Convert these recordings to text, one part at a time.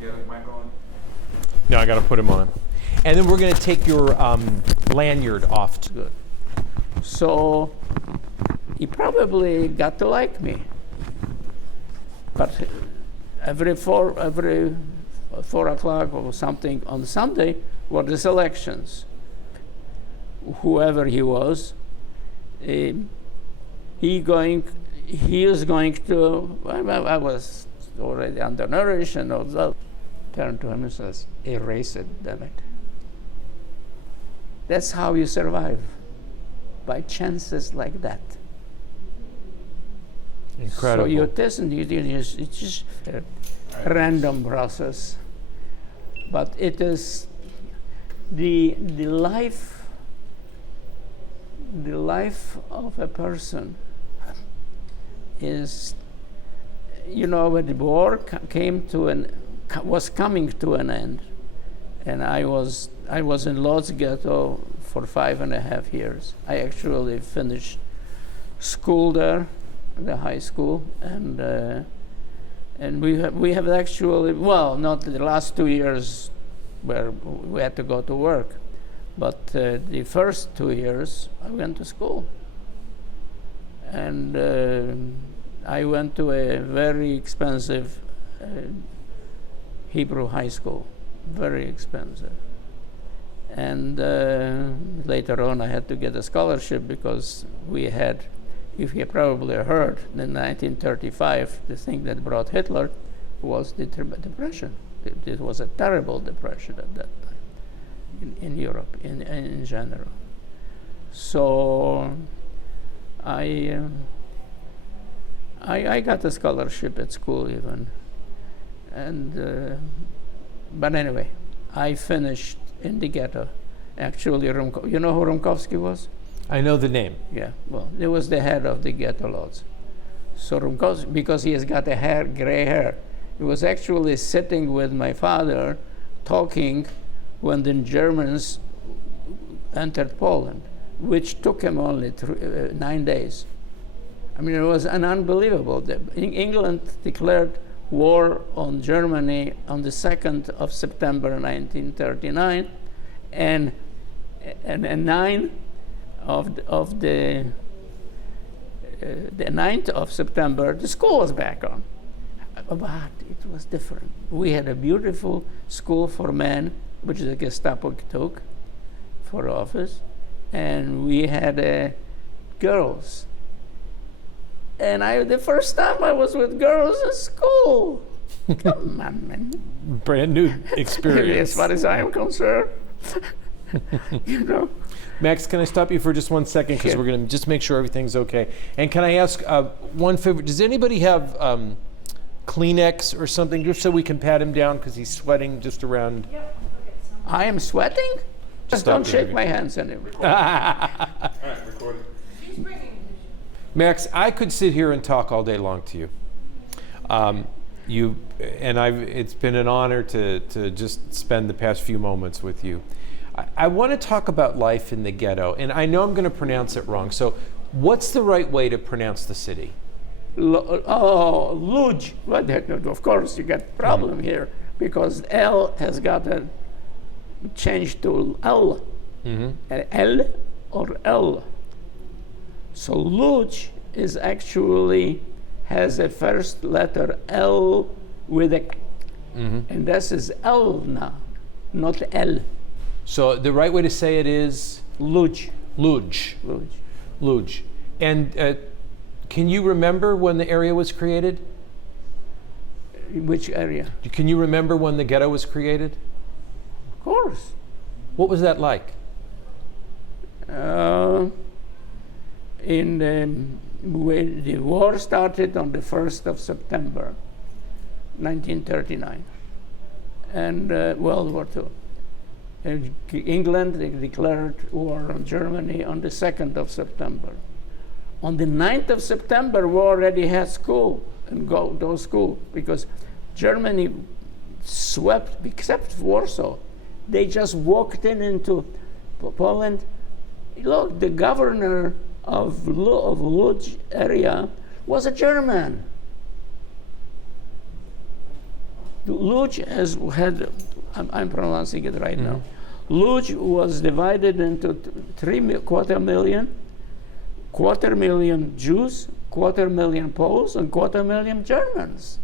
You got a mic on? No, I got to put him on. And then we're going to take your lanyard off. Good. So he probably got to like me. But every 4 o'clock or something on Sunday were the selections. Whoever he was, he is going to. I was already undernourished and all that. Turned to him and says, "Erase it, damn it." That's how you survive, by chances like that. Incredible. So it's just a random process, but it is the life of a person is, when the war was coming to an end, and I was in Lodz ghetto for 5.5 years. I actually finished school there, the high school, and we have actually, not the last 2 years where we had to go to work, but the first 2 years I went to school, and I went to a very expensive Hebrew high school, very expensive. And later on I had to get a scholarship because we had, if you probably heard, in 1935, the thing that brought Hitler was the depression. It was a terrible depression at that time in Europe, in general. So I got a scholarship at school even. And but anyway, I finished in the ghetto. Actually, you know who Rumkowski was? I know the name. Yeah, well, he was the head of the ghetto Lodz. So Rumkowski, because he has got gray hair, he was actually sitting with my father talking when the Germans entered Poland, which took him only 9 days. I mean, it was unbelievable. England declared war on Germany on the 2nd of September 1939, and 9 of the 9th of September, the school was back on. But it was different. We had a beautiful school for men, which the Gestapo took for office, and we had girls. And the first time I was with girls in school. Come on, man. Brand new experience. As far as I am concerned. Max, can I stop you for just 1 second? Because Sure. we're going to just make sure everything's okay. And can I ask one favor? Does anybody have Kleenex or something, just so we can pat him down because he's sweating just around? Yep. I am sweating? Just Stop don't shake behaving. my hands anymore. All right, recording. She's bringing the Max, I could sit here and talk all day long to you. It's been an honor to just spend the past few moments with you. I want to talk about life in the ghetto, and I know I'm going to pronounce it wrong. So, what's the right way to pronounce the city? Lodz. Well, of course, you got problem here because L has got to change to L. L or L. So Lodz is actually has a first letter L with a, and this is L now, not L. So the right way to say it is Lodz. Lodz. Lodz. Lodz. And can you remember when the area was created? Which area? Can you remember when the ghetto was created? Of course. What was that like? When the war started on the 1st of September, 1939, and World War II. And England declared war on Germany on the 2nd of September. On the 9th of September, we already had school and go to school because Germany swept, except Warsaw. They just walked into Poland. Look, the governor of Lodz area was a German. Lodz I'm pronouncing it right now. Lodz was divided into 250,000 Jews, 250,000 Poles, and 250,000 Germans.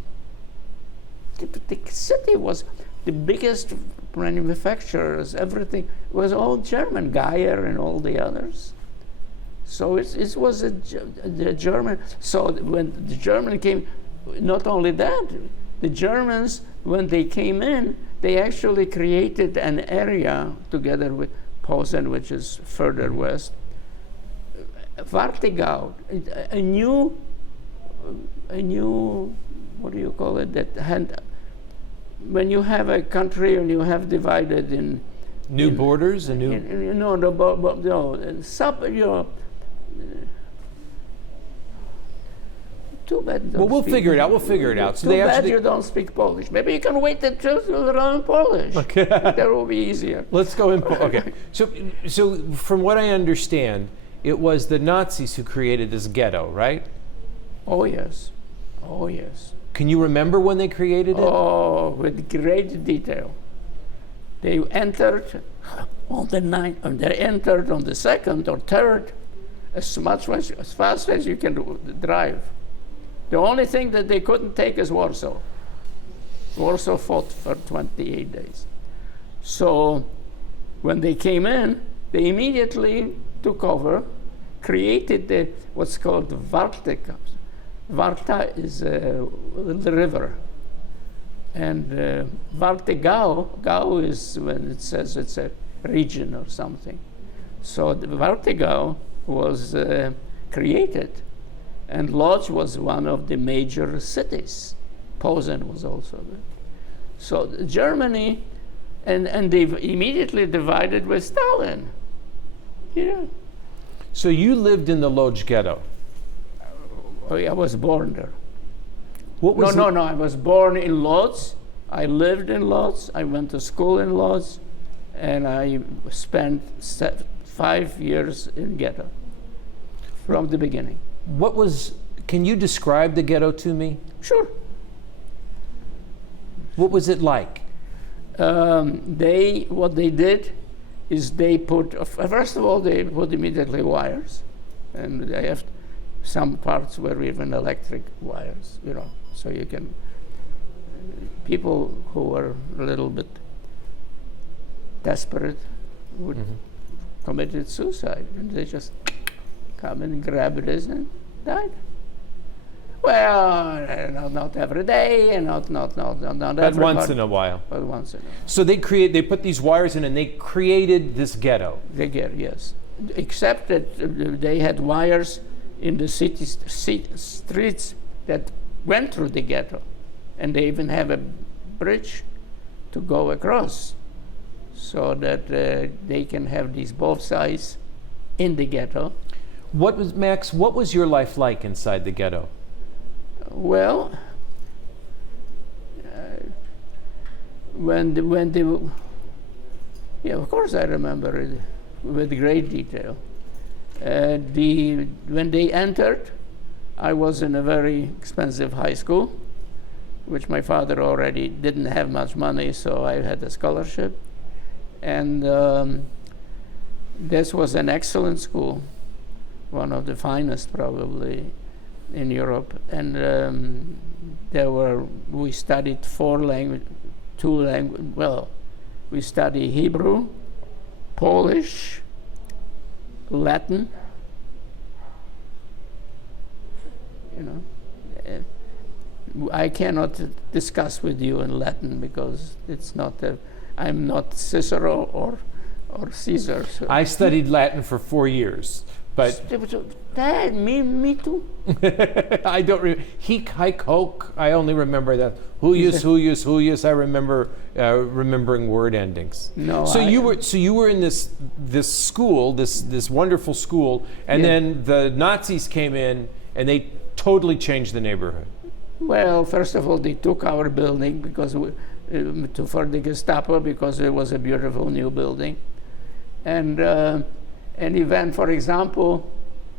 The city was the biggest manufacturers, everything was all German, Geyer and all the others. So it was the German. So when the German came, not only that, the Germans, when they came in, they actually created an area together with Posen, which is further west, Wartegau, a new, what do you call it? When you have a country and you have divided in New borders, a new. Too bad. Well, we'll figure it out. We'll figure it out. So too bad you don't speak Polish. Maybe you can wait until you learn Polish. Okay. That will be easier. Let's go in. Okay. So from what I understand, it was the Nazis who created this ghetto, right? Oh yes. Oh yes. Can you remember when they created it? Oh, with great detail. They entered on the 9th, and they entered on the 2nd or 3rd, as fast as you can drive. The only thing that they couldn't take is Warsaw. Warsaw fought for 28 days. So when they came in, they immediately took over, created what's called the Wartegau. Warta is the river. And Wartegau, Gau is when it says it's a region or something. So the Wartegau was created, and Lodz was one of the major cities. Posen was also there. So Germany, and they immediately divided with Stalin. Yeah. So you lived in the Lodz ghetto. I was born there. What was No, I was born in Lodz. I lived in Lodz. I went to school in Lodz, and I spent 5 years in ghetto from the beginning. Can you describe the ghetto to me? Sure. What was it like? What they did is they put, first of all, they put immediately wires, and they have some parts were even electric wires, so you can, people who were a little bit desperate would committed suicide, and they just come and grab this and died. Well, not every day, and not But once in a while. But once in a while. So they put these wires in, and they created this ghetto. They get, yes. Except that they had wires in the city streets that went through the ghetto, and they even have a bridge to go across, so that they can have these both sides in the ghetto. What was your life like inside the ghetto? Well, of course I remember it with great detail. When they entered, I was in a very expensive high school, which my father already didn't have much money, so I had a scholarship. And this was an excellent school, one of the finest probably in Europe. And we studied we studied Hebrew, Polish, Latin, I cannot discuss with you in Latin because I'm not Cicero or Caesar. So. I studied Latin for 4 years, but Dad, me too. I don't remember. Hic, haec, hoc. I only remember that. Huyus. I remember remembering word endings. No. So you were in this school, this wonderful school, and then the Nazis came in and they totally changed the neighborhood. Well, first of all, they took our building for the Gestapo because it was a beautiful new building, and even, for example,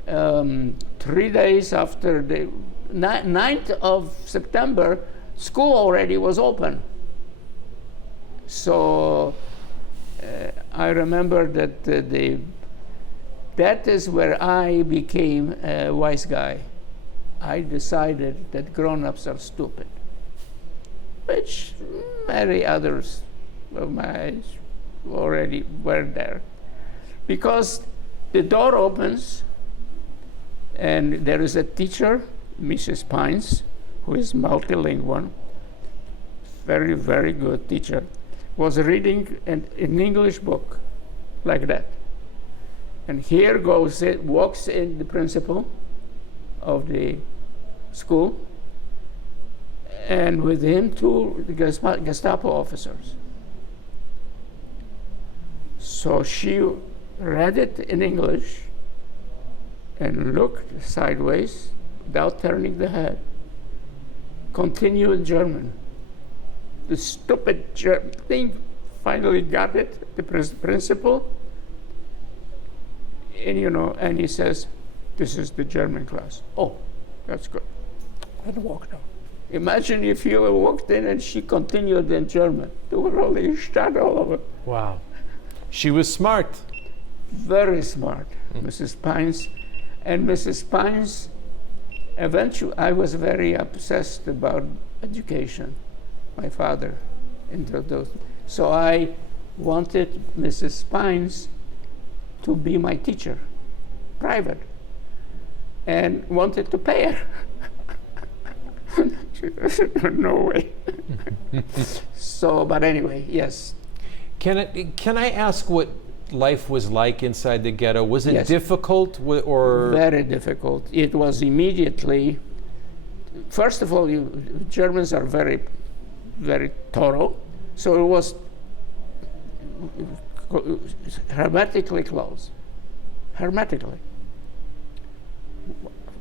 3 days after the 9th of September, school already was open. So I remember that that is where I became a wise guy. I decided that grown-ups are stupid, which many others of my age already were there. Because the door opens, and there is a teacher, Mrs. Pines, who is multilingual, very, very good teacher, was reading an English book like that. And here walks in the principal of the school, and with him two Gestapo officers. So she read it in English and looked sideways without turning the head. Continue in German. The stupid thing finally got it, the principal, and he says, "This is the German class." Oh, that's good. And walked out. Imagine if you walked in and she continued in German. They were only shut all over. Wow. She was smart. Very smart, Mrs. Pines. And Mrs. Pines, eventually, I was very obsessed about education. My father introduced. So I wanted Mrs. Pines to be my teacher, private, and wanted to pay her. She said, "No way." So, but anyway, yes. Can I ask what life was like inside the ghetto? Was it Yes. difficult or? Very difficult. It was immediately, first of all, Germans are very, very thorough. So it was hermetically closed. Hermetically.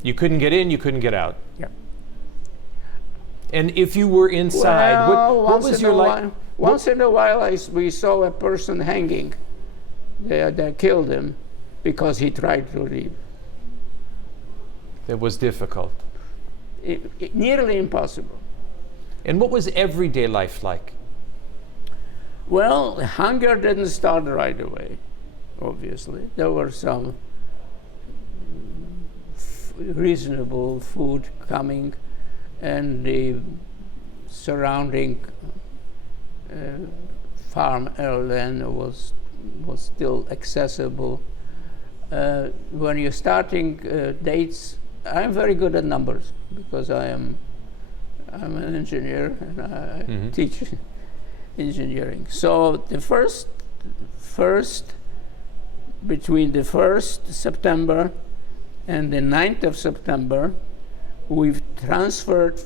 You couldn't get in, you couldn't get out. Yeah. And if you were inside, what was your life? Once in a while, we saw a person hanging. They killed him because he tried to leave. It was difficult. Nearly impossible. And what was everyday life like? Well, hunger didn't start right away, obviously. There were some reasonable food coming, and the surrounding farm land was still accessible. When you're starting dates, I'm very good at numbers because I'm an engineer and I teach engineering. So the first between the 1st September and the 9th of September, we've transferred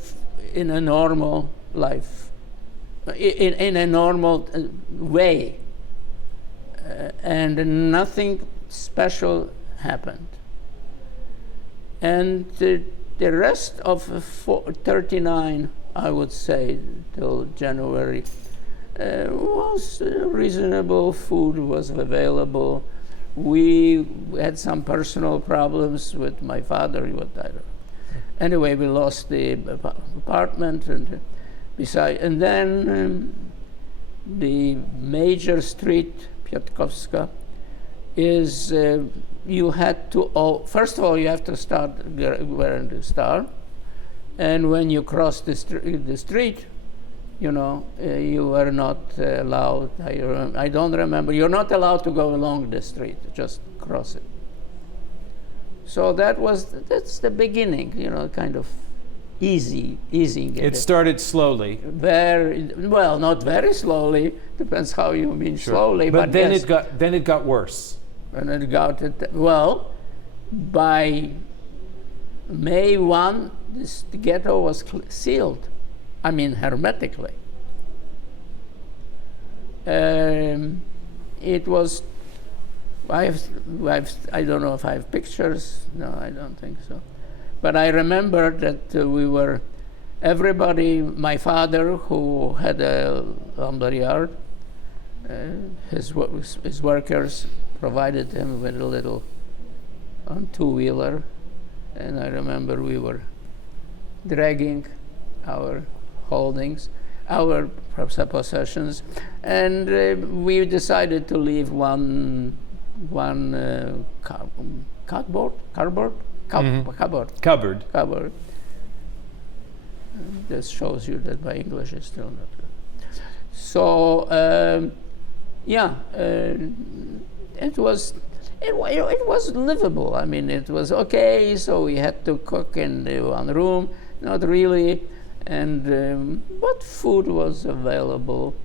in a normal life, in a normal way, and nothing special happened. And the rest of 39, I would say, till January, was reasonable. Food was available. We had some personal problems with my father. Anyway, we lost the apartment, and then the major street, Piotrkowska, is you had to. First of all, you have to start wearing the star, and when you cross the street, you were not allowed. I don't remember. You're not allowed to go along the street. Just cross it. So that's the beginning. Kind of easing it. It started slowly. Not very slowly. Depends how you mean slowly. But then yes. it got worse. And it got by May 1, the ghetto was sealed. I mean, hermetically. It was. I don't know if I have pictures. No, I don't think so. But I remember that we were. Everybody. My father, who had a lumber yard, his workers provided him with a little two-wheeler, and I remember we were dragging our holdings. our possessions, and we decided to leave one cupboard. Cupboard. This shows you that my English is still not good. So it was livable. I mean, it was okay. So we had to cook in the one room, not really, and but food was available.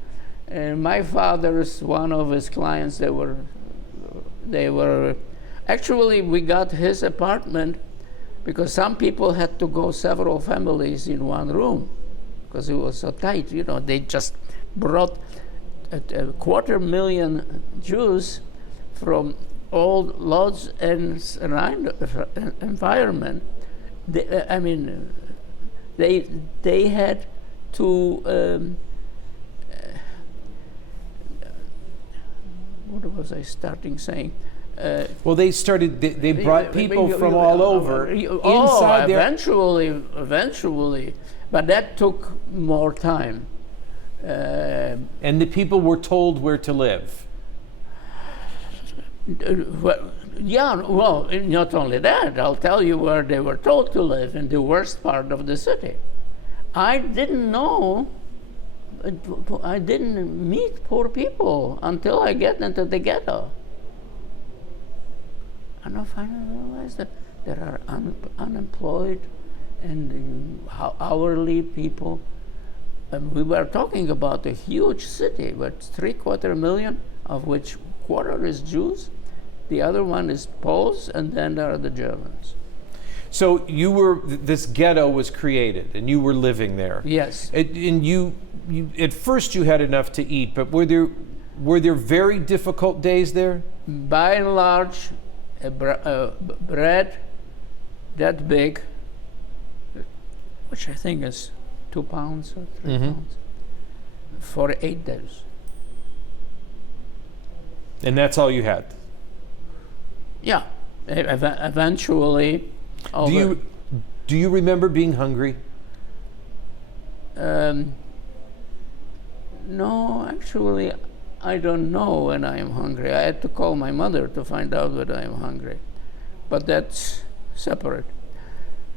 My father's one of his clients. They were actually, we got his apartment because some people had to go several families in one room because it was so tight. You know, they just brought a 250,000 Jews from all Lodz and environment. They had to. What was I starting saying? Well, they brought people from all over inside there. Eventually, but that took more time. And the people were told where to live. Well, not only that, I'll tell you where they were told to live, in the worst part of the city. I didn't know, I didn't meet poor people until I get into the ghetto. And I finally realized that there are unemployed and hourly people. And we were talking about a huge city with 750,000, of which quarter is Jews. The other one is Poles, and then there are the Germans. So this ghetto was created, and you were living there. Yes. And you at first you had enough to eat, but were there very difficult days there? By and large, bread that big, which I think is 2 pounds or 3 pounds, for 8 days. And that's all you had? Yeah. Eventually. Do you remember being hungry? No, actually, I don't know when I am hungry. I had to call my mother to find out whether I am hungry. But that's separate.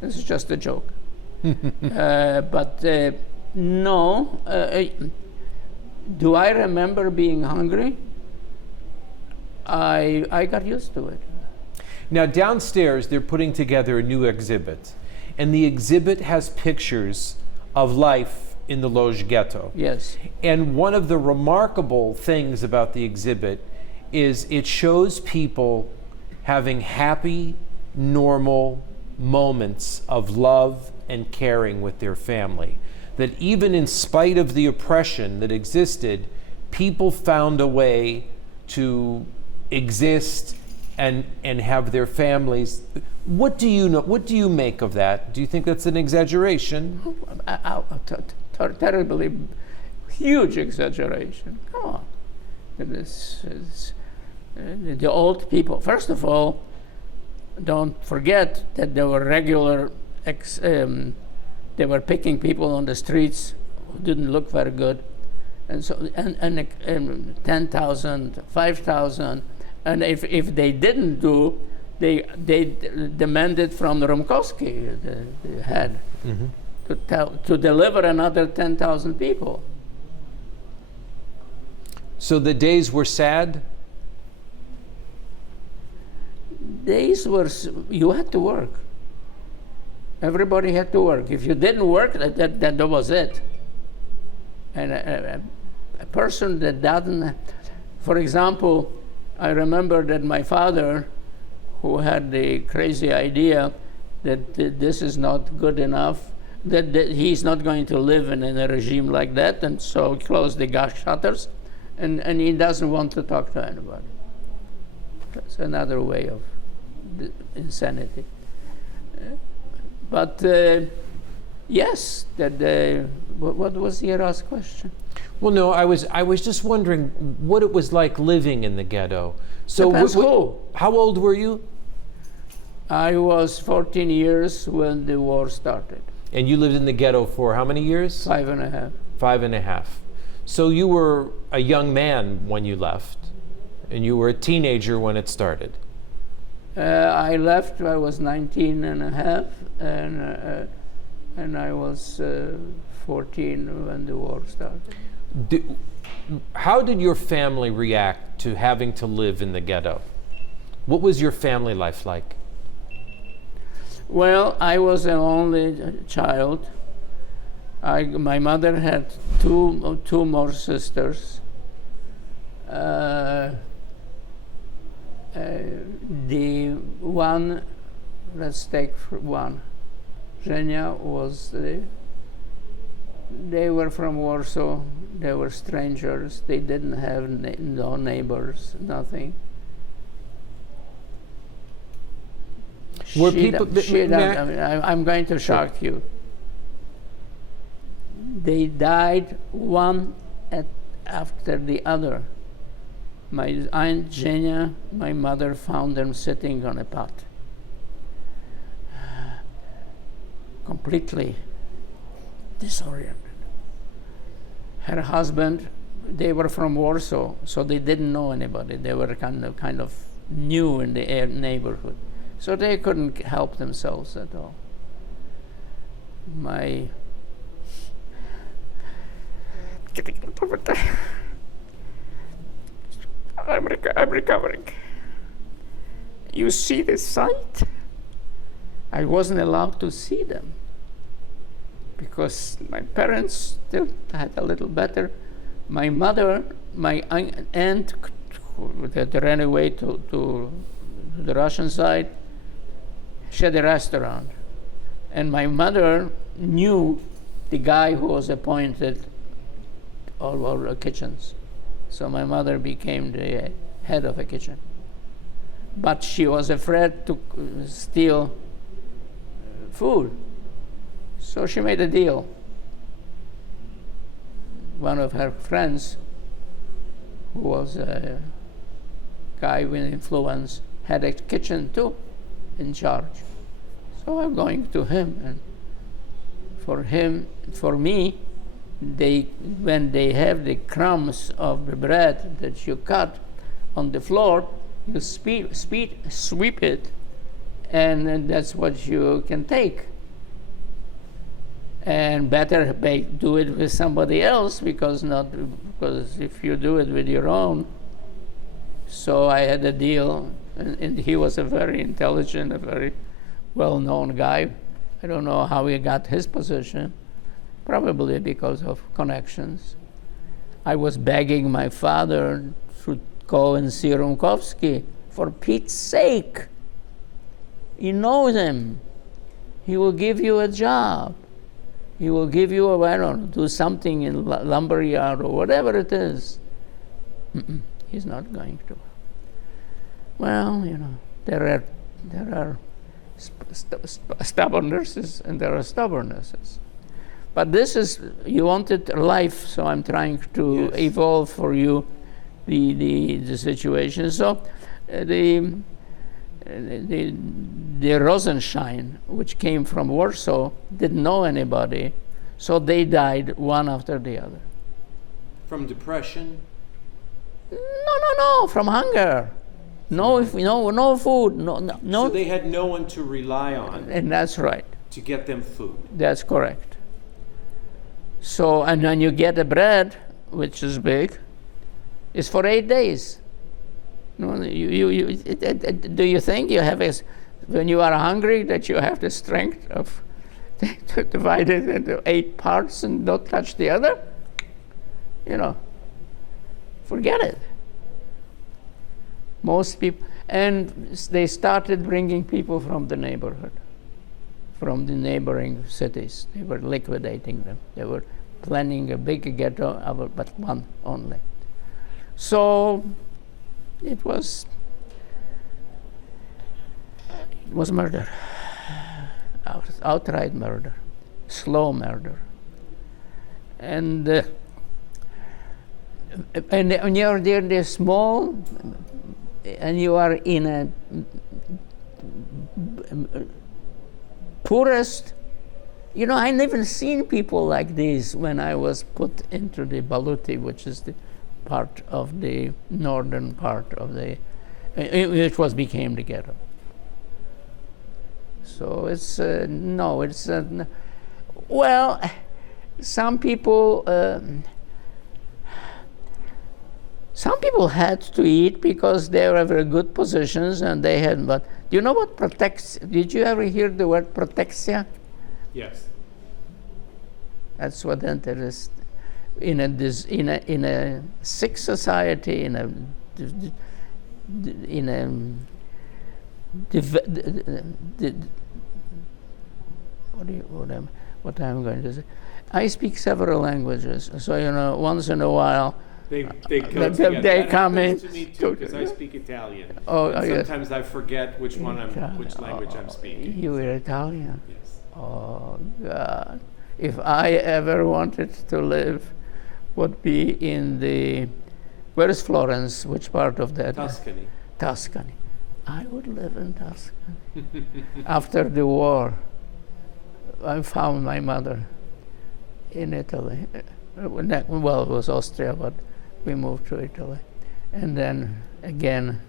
This is just a joke. But no. Do I remember being hungry? I got used to it. Now downstairs they're putting together a new exhibit, and the exhibit has pictures of life in the Lodz ghetto. Yes. And one of the remarkable things about the exhibit is it shows people having happy, normal moments of love and caring with their family. That even in spite of the oppression that existed, people found a way to exist and have their families. What do you know? What do you make of that? Do you think that's an exaggeration? Terribly huge exaggeration. Come on. This is, the old people. First of all, don't forget that there were regular. They were picking people on the streets who didn't look very good, and so and 10,000, 5,000. And if they didn't do, they demanded from Rumkowski, the head, to deliver another 10,000 people. So the days were sad? Days were, you had to work. Everybody had to work. If you didn't work, that was it. And a person that doesn't, for example, I remember that my father, who had the crazy idea that this is not good enough, that he's not going to live in a regime like that, and so he closed the gas shutters, and he doesn't want to talk to anybody. That's another way of insanity. But yes, what was your last question? Well, no, I was just wondering what it was like living in the ghetto. So, Depends who. How old were you? I was 14 years when the war started. And you lived in the ghetto for how many years? 5.5. 5.5. So you were a young man when you left, and you were a teenager when it started. I left, I was 19 and a half, and I was 14 when the war started. How did your family react to having to live in the ghetto? What was your family life like? Well, I was an only child. My mother had two more sisters. The one, let's take one. Zhenya was they were from Warsaw. They were strangers. They didn't have no neighbors, nothing. Were people? I'm going to shock you. They died one after the other. My Aunt Zhenya, my mother, found them sitting on a pot, completely disoriented. Her husband, they were from Warsaw, so they didn't know anybody. They were kind of new in the neighborhood, so they couldn't help themselves at all. I'm recovering. You see the sight? I wasn't allowed to see them because my parents still had a little better. My mother, my aunt that ran away to the Russian side, she had a restaurant. And my mother knew the guy who was appointed all over the kitchens. So my mother became the head of a kitchen. But she was afraid to steal food. So she made a deal. One of her friends, who was a guy with influence, had a kitchen too in charge. So I'm going to him, and for me, when they have the crumbs of the bread that you cut on the floor, you sweep it, and that's what you can take. And better do it with somebody else because if you do it with your own. So I had a deal, and he was a very intelligent, a very well-known guy. I don't know how he got his position. Probably because of connections. I was begging my father to go and see Rumkowski. For Pete's sake, he knows him. He will give you a job. He will give you do something in lumberyard or whatever it is. He's not going to. Well, there are stubbornnesses and there are stubbornnesses. But this is, you wanted life, so I'm trying to evolve for you the situation. So the Rosenschein, which came from Warsaw, didn't know anybody, so they died one after the other. From depression? No, from hunger. No food, no. So they had no one to rely on. And that's right. To get them food. That's correct. So, and when you get a bread, which is big, it's for 8 days. Do you think you have when you are hungry that you have the strength of to divide it into 8 parts and not touch the other? Forget it. Most people, and they started bringing people from the neighborhood, from the neighboring cities. They were liquidating them. They were planning a big ghetto, but one only. So it was murder, outright murder, slow murder. And when you're there small, and you are in a poorest You know, I never seen people like this when I was put into the Baluti, which is the part of the northern part of the, which was became the ghetto. So it's no, it's well, some people had to eat because they were very good positions and they had. But do you know what protects? Did you ever hear the word protexia? Yes. That's what it is. In a sick society, in a what I'm going to say. I speak several languages, so you know, once in a while. They They come in. To me too, because I speak Italian. Oh, And yes. sometimes I forget which language I'm speaking. You were Italian? Yes. Oh, God. If I ever wanted to live, would be in the, where is Florence? Which part of that? Tuscany. Tuscany. I would live in Tuscany. After the war, I found my mother in Italy. Well, it was Austria, but we moved to Italy. And then again,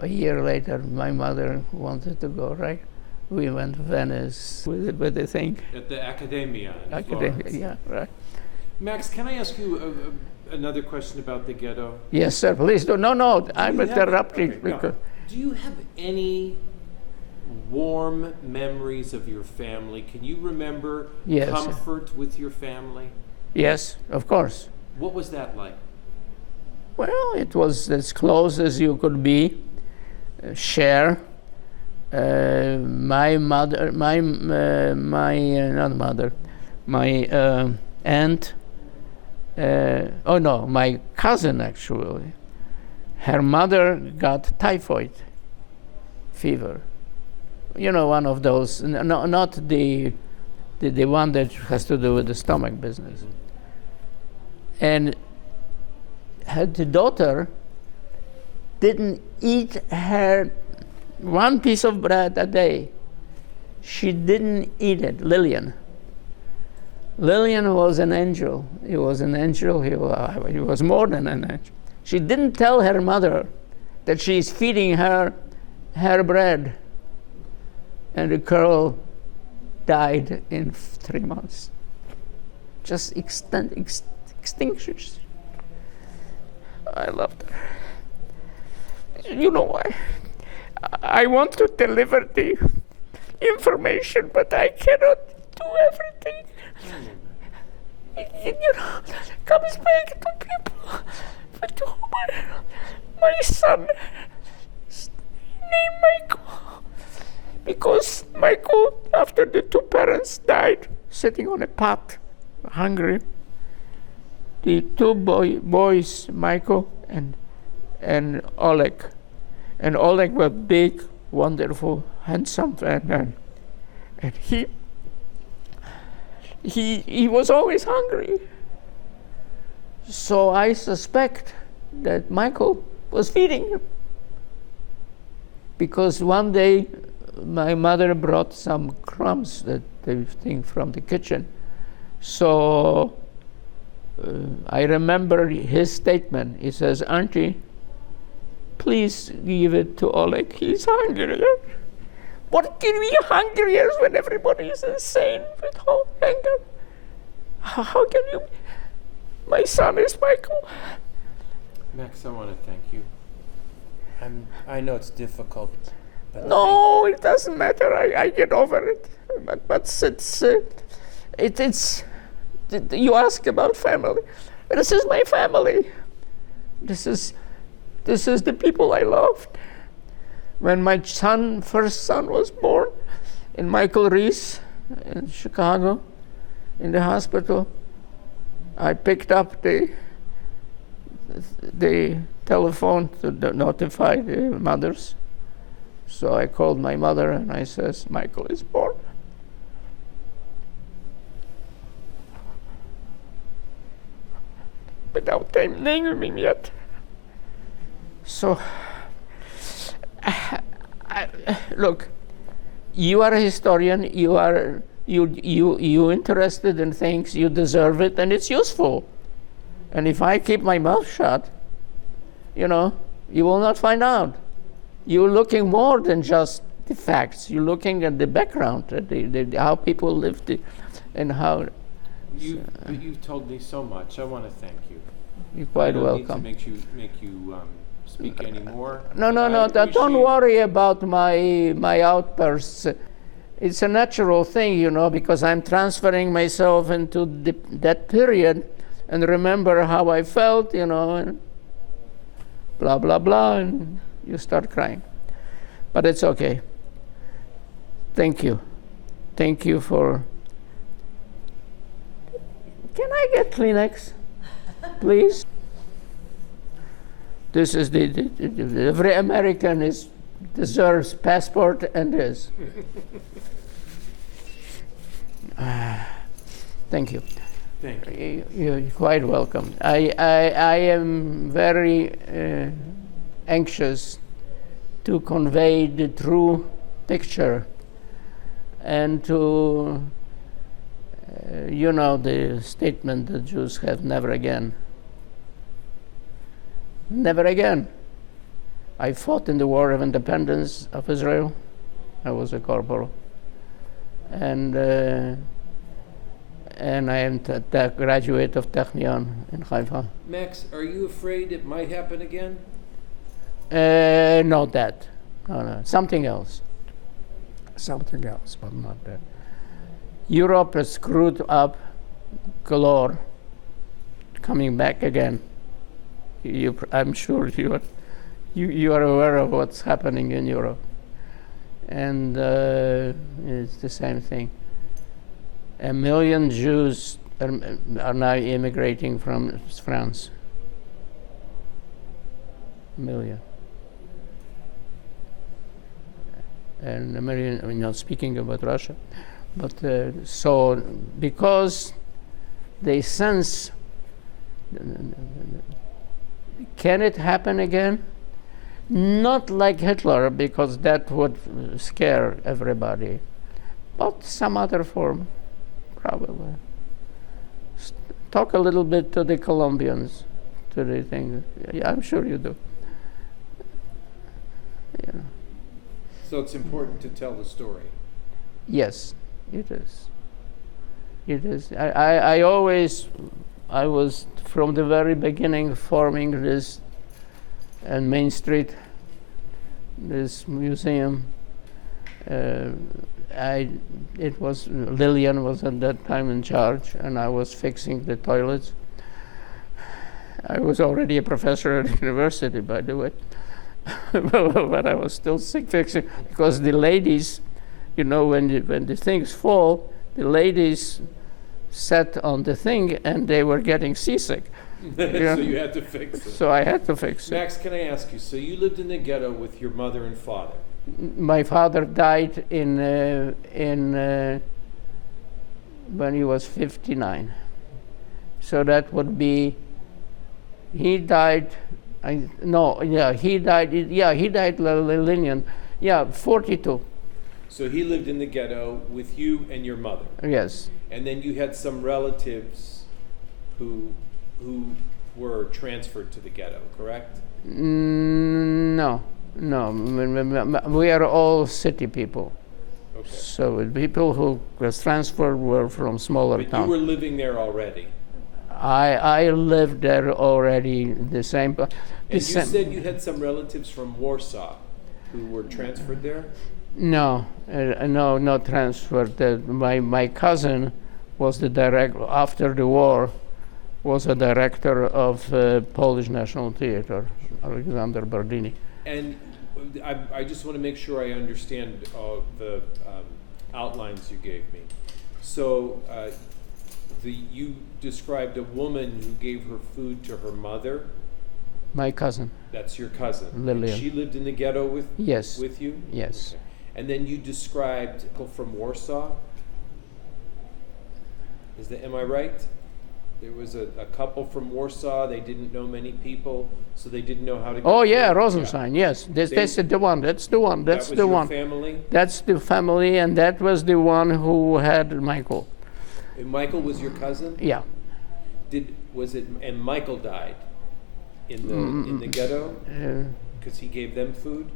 a year later, my mother wanted to go, right? We went to Venice with the thing. At the Accademia. in Academia, Florence. yeah, right. Max, can I ask you another question about the ghetto? Yes, sir, please do. No, I'm Do you have- interrupting okay, no. because, Do you have any warm memories of your family? Can you remember Yes. comfort with your family? yes, of course. What was that like? Well, it was as close as you could be. Share. My mother, not mother, my aunt. Oh no, my cousin actually. Her mother got typhoid fever. You know, one of those. No, not the one that has to do with the stomach business. And the daughter didn't eat her one piece of bread a day. She didn't eat it. Lillian was an angel. He was an angel. He was more than an angel. She didn't tell her mother that she's feeding her bread. And the girl died in 3 months. Just extinction. I loved her. You know why? I want to deliver the information, but I cannot do everything. You know, comes back to people with whom my son named Michael. Because Michael, after the two parents died, sitting on a pot, hungry, the two boys, Michael and Oleg. And Oleg was big, wonderful, handsome, and he was always hungry. So I suspect that Michael was feeding him. Because one day my mother brought some crumbs that they think from the kitchen. So I remember his statement. He says, "Auntie, please give it to Oleg. He's hungry." What can be hungrier when everybody is insane with anger? How can you? My son is Michael. Max, I want to thank you. I know it's difficult. But No, it doesn't matter. I get over it. But it's you ask about family. This is my family. This is the people I loved. When my first son was born, in Michael Reese in Chicago, in the hospital, I picked up the telephone to notify the mothers. So I called my mother and I says, "Michael is born." Without naming him yet. So, look, you are a historian. You You interested in things, you deserve it, and it's useful. And if I keep my mouth shut, you will not find out. You're looking more than just the facts. You're looking at the background, at how people lived, and how. But you've told me so much. I want to thank you. You're quite I don't welcome. need to make you speak anymore. No, but I don't appreciate- worry about my outbursts. It's a natural thing, because I'm transferring myself into that period and remember how I felt, and blah, blah, blah, and you start crying. But it's okay. Thank you. Thank you for... Can I get Kleenex, please? This is every American deserves passport and this. Thank you. Thank you. You're quite welcome. I am very anxious to convey the true picture and to, the statement that Jews have never again. Never again. I fought in the War of Independence of Israel. I was a corporal. And I am a graduate of Technion in Haifa. Max, are you afraid it might happen again? Not that. No. Something else. Something else, but not that. Europe is screwed up galore. Coming back again. I'm sure you are aware of what's happening in Europe. And it's the same thing. 1 million Jews are now immigrating from France. 1 million. And 1 million, I'm not speaking about Russia, but so because they sense, can it happen again? Not like Hitler, because that would scare everybody, but some other form, probably. Talk a little bit to the Colombians, to the thing. Yeah, I'm sure you do. Yeah. So it's important to tell the story. Yes, it is. It is. I was from the very beginning forming this and Main Street, this museum. It was Lillian was at that time in charge, and I was fixing the toilets. I was already a professor at the university, by the way, but I was still fixing because the ladies, when the things fall, the ladies sat on the thing and they were getting seasick. So you had to fix it. So I had to fix it. Max, can I ask you, so you lived in the ghetto with your mother and father? My father died when he was 59. So that would be, he died, he died Lillian, 42. So he lived in the ghetto with you and your mother. Yes. And then you had some relatives who were transferred to the ghetto, correct? No. We are all city people. Okay. So the people who was transferred were from smaller But towns. you were living there already. I lived there already. The same. And you said you had some relatives from Warsaw who were transferred there? No, not transferred. My cousin was the director after the war. Was a director of Polish National Theater, Alexander Bardini. And I just want to make sure I understand the outlines you gave me. So you described a woman who gave her food to her mother. My cousin. That's your cousin. Lillian. And she lived in the ghetto with you? Yes. Okay. And then you described people from Warsaw. Am I right? There was a couple from Warsaw. They didn't know many people, so they didn't know how to. Oh get yeah, food. Rosenstein. Yes, that's the one. That's the one. That's That was the your one. family, That's the family, and that was the one who had Michael. and Michael was your cousin. Yeah. And Michael died in the ghetto because he gave them food.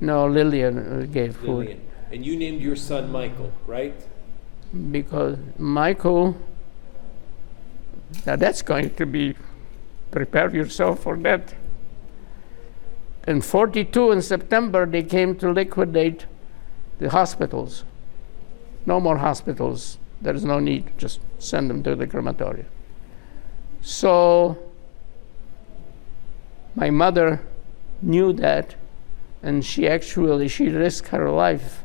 No, Lillian gave food. Lillian. And you named your son Michael, right? Because Michael, now that's going to be, prepare yourself for that. In 42 in September, they came to liquidate the hospitals. No more hospitals. There is no need. Just send them to the crematorium. So my mother knew that, and she risked her life.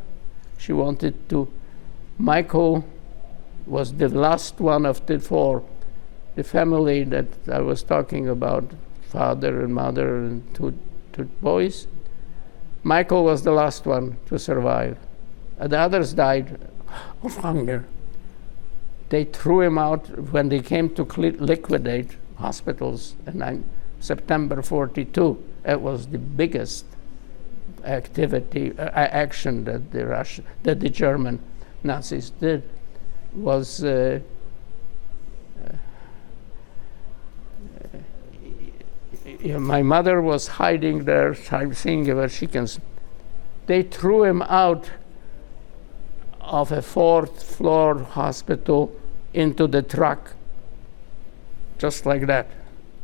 She wanted to. Michael was the last one of the four. The family that I was talking about, father and mother and two boys. Michael was the last one to survive. The others died of hunger. They threw him out when they came to liquidate hospitals in September 42. It was the biggest action that the German Nazis did. Was my mother was hiding there, seeing where she can. They threw him out of a fourth floor hospital into the truck, just like that,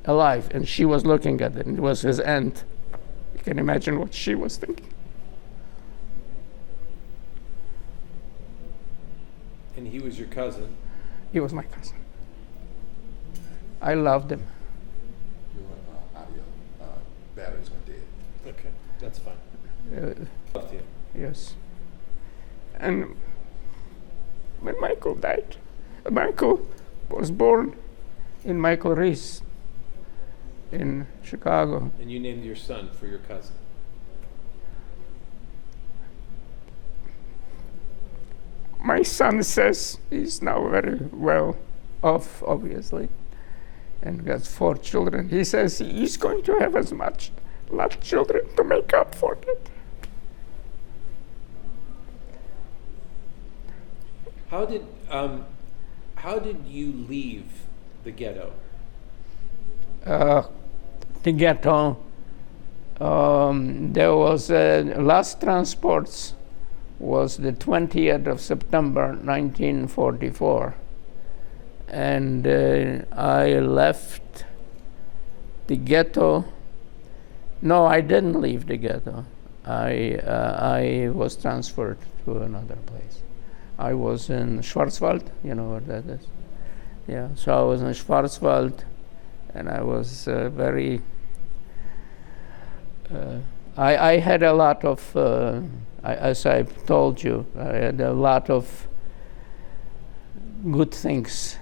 alive. And she was looking at it. It was his aunt. You can imagine what she was thinking. And he was your cousin. He was my cousin. I loved him. Your audio batteries went dead. Okay, that's fine. Loved you. Yes. And when Michael died, Michael was born in Michael Reese in Chicago. And you named your son for your cousin. My son says he's now very well off, obviously, and got 4 children. He says he's going to have as much children to make up for it. How did you leave the ghetto? The ghetto, there was last transports was the 20th of September 1944, and I left the ghetto. No, I didn't leave the ghetto. I was transferred to another place. I was in Schwarzwald, you know what that is? Yeah, so I was in Schwarzwald, and I was very. I had a lot of, as I told you, I had a lot of good things.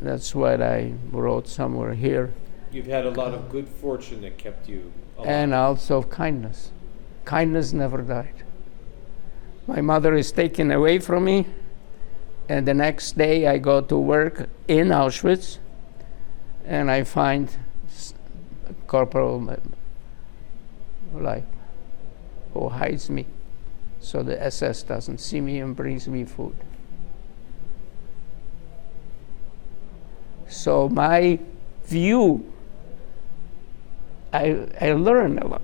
That's what I wrote somewhere here. You've had a lot of good fortune that kept you alive. And also kindness. Kindness never died. My mother is taken away from me, and the next day I go to work in Auschwitz, and I find Corporal who hides me so the SS doesn't see me and brings me food. So my view, I learned a lot.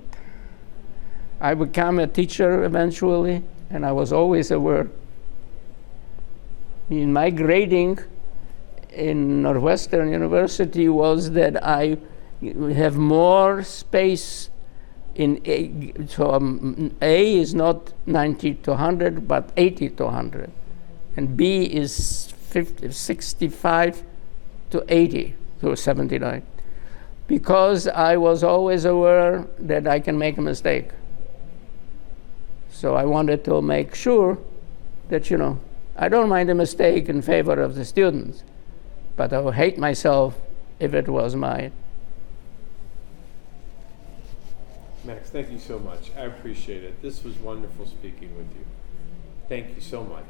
I became a teacher eventually, and I was always aware. In my grading in Northwestern University was that I have more space in A. So A is not 90 to 100, but 80 to 100. And B is 65 to 80 to 79. Because I was always aware that I can make a mistake. So I wanted to make sure that, I don't mind a mistake in favor of the students, but I would hate myself if it was mine. Max, thank you so much. I appreciate it. This was wonderful speaking with you. Thank you so much.